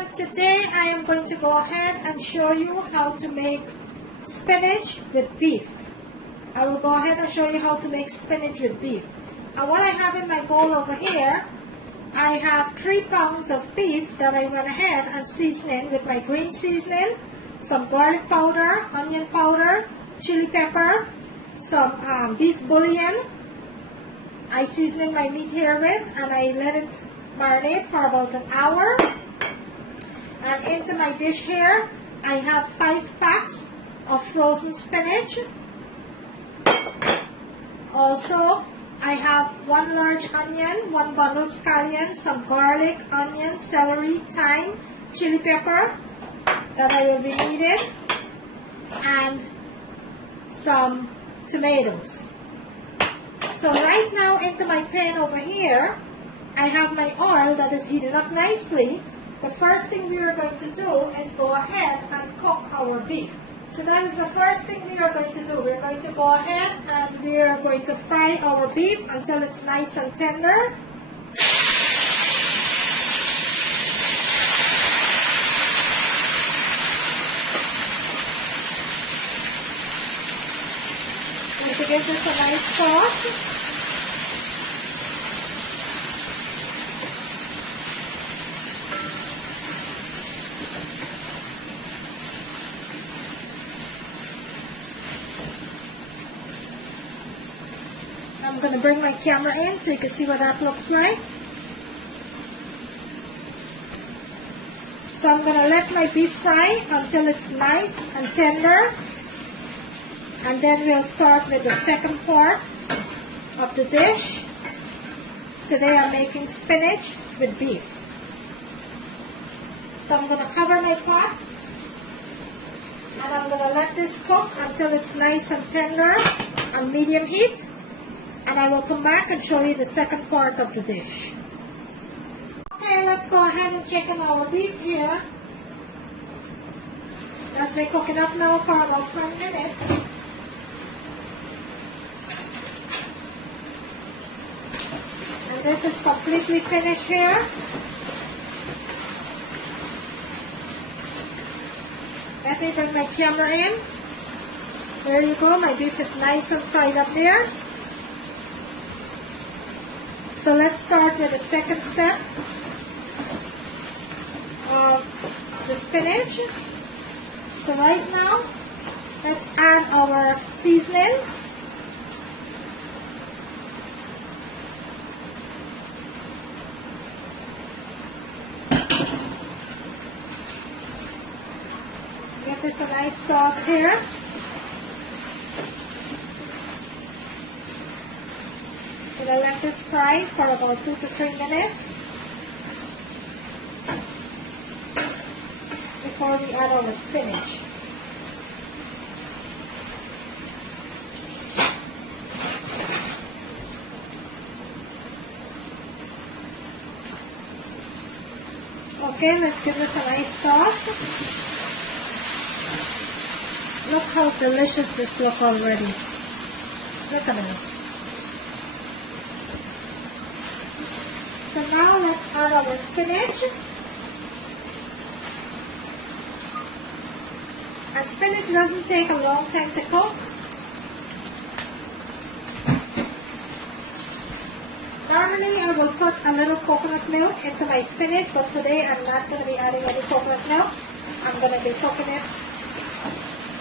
everyone, today I am going to go ahead and show you how to make spinach with beef. I will go ahead and show you how to make spinach with beef. And what I have in my bowl over here, I have 3 pounds of beef that I went ahead and seasoned with my green seasoning, some garlic powder, onion powder, chili pepper, some beef bouillon. I seasoned my meat here with, and I let it marinate for about an hour. And into my dish here, I have 5 packs of frozen spinach. Also, I have 1 large onion, 1 bundle scallion, some garlic, onion, celery, thyme, chili pepper that I will be needing, and some tomatoes. So right now into my pan over here, I have my oil that is heated up nicely. The first thing we are going to do is go ahead and cook our beef. So that is the first thing we are going to do. We're going to go ahead and we are going to fry our beef until it's nice and tender. And to give this a nice sauce. I'm going to bring my camera in so you can see what that looks like. So I'm going to let my beef fry until it's nice and tender. And then we'll start with the second part of the dish. Today I'm making spinach with beef. So I'm going to cover my pot. And I'm going to let this cook until it's nice and tender on medium heat. And I will come back and show you the second part of the dish. Okay, let's go ahead and check on our beef here. That's been cooking up now for about 20 minutes. And this is completely finished here. Let me bring my camera in. There you go, my beef is nice and fried up there. So let's start with the second step of the spinach. So right now, let's add our seasoning. Get this a nice sauce here. We'll let this fry for about 2 to 3 minutes before we add our spinach. Okay, let's give this a nice sauce. Look how delicious this looks already. Look at it. So now let's add our spinach. And spinach doesn't take a long time to cook. Normally I will put a little coconut milk into my spinach, but today I'm not going to be adding any coconut milk. I'm going to be cooking it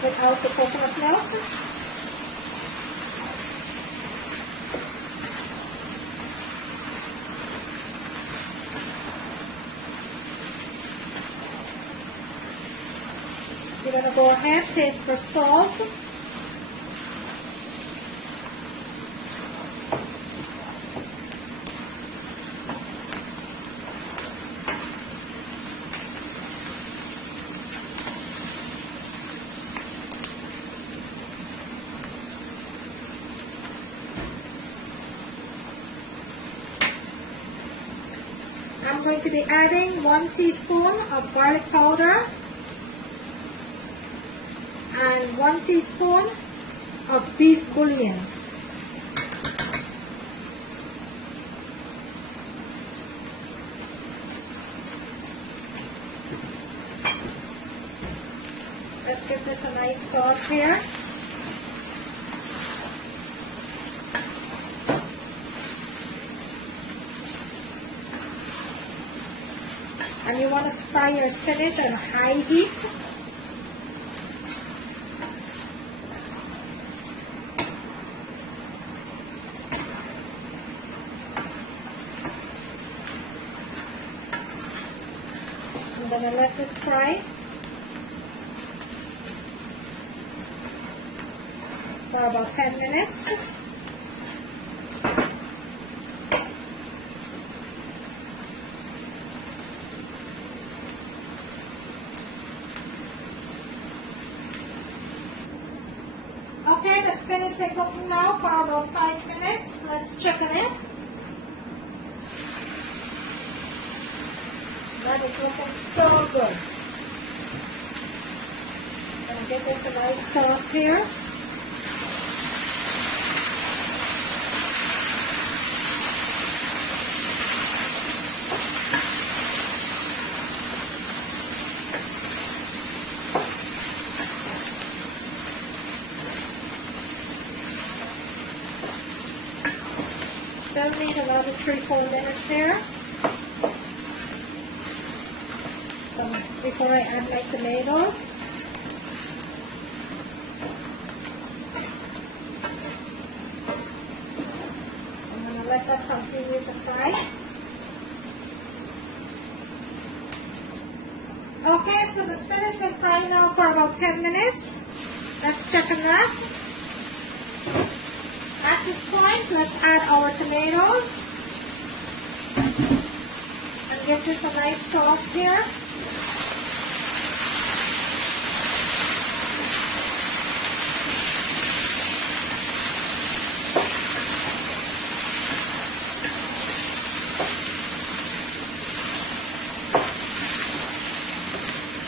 without the coconut milk. We're going to go ahead, taste for salt. I'm going to be adding 1 teaspoon of garlic powder and 1 teaspoon of beef bouillon. give this a nice sauce here. And you want to fry your spinach on high heat. I'm going to let this fry for about 10 minutes. Okay, the spinach been cooking now for about 5 minutes. Let's check on it. That is looking so good. I'm going to give this a nice sauce here. That'll need about 3-4 minutes there. Before I add my tomatoes. I'm going to let that continue to fry. Okay, so the spinach been frying now for about 10 minutes. Let's check on that. At this point, let's add our tomatoes. And give this a nice sauce here.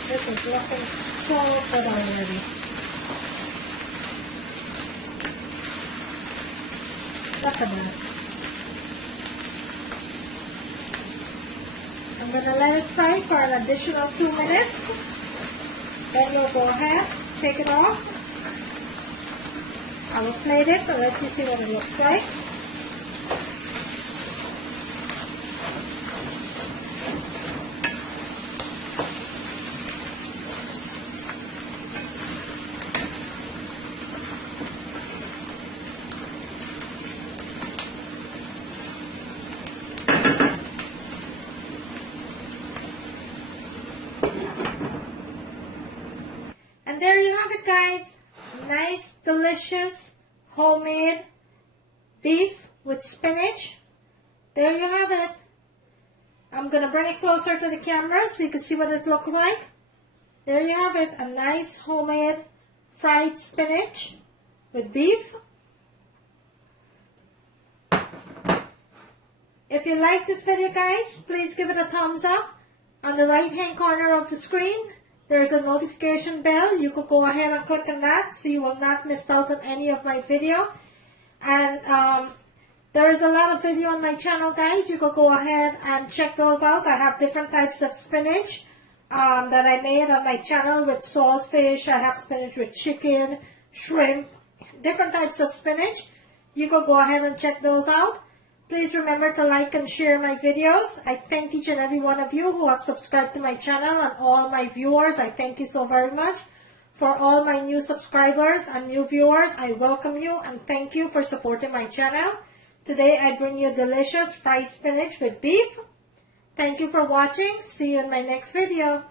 This is looking so good already. Look at that. I'm going to let it fry for an additional 2 minutes. Then you'll go ahead, take it off. I will plate it and let you see what it looks like. And there you have it, guys. Nice, delicious, homemade beef with spinach. There you have it. I'm going to bring it closer to the camera so you can see what it looks like. There you have it. A nice homemade fried spinach with beef. If you like this video, guys, please give it a thumbs up. On the right hand corner of the screen, there's a notification bell. You could go ahead and click on that so you will not miss out on any of my video. And there is a lot of video on my channel, guys. You could go ahead and check those out. I have different types of spinach that I made on my channel with saltfish. I have spinach with chicken, shrimp, different types of spinach. You could go ahead and check those out. Please remember to like and share my videos. I thank each and every one of you who have subscribed to my channel, and all my viewers. I thank you so very much. For all my new subscribers and new viewers, I welcome you and thank you for supporting my channel. Today I bring you delicious fried spinach with beef. Thank you for watching. See you in my next video.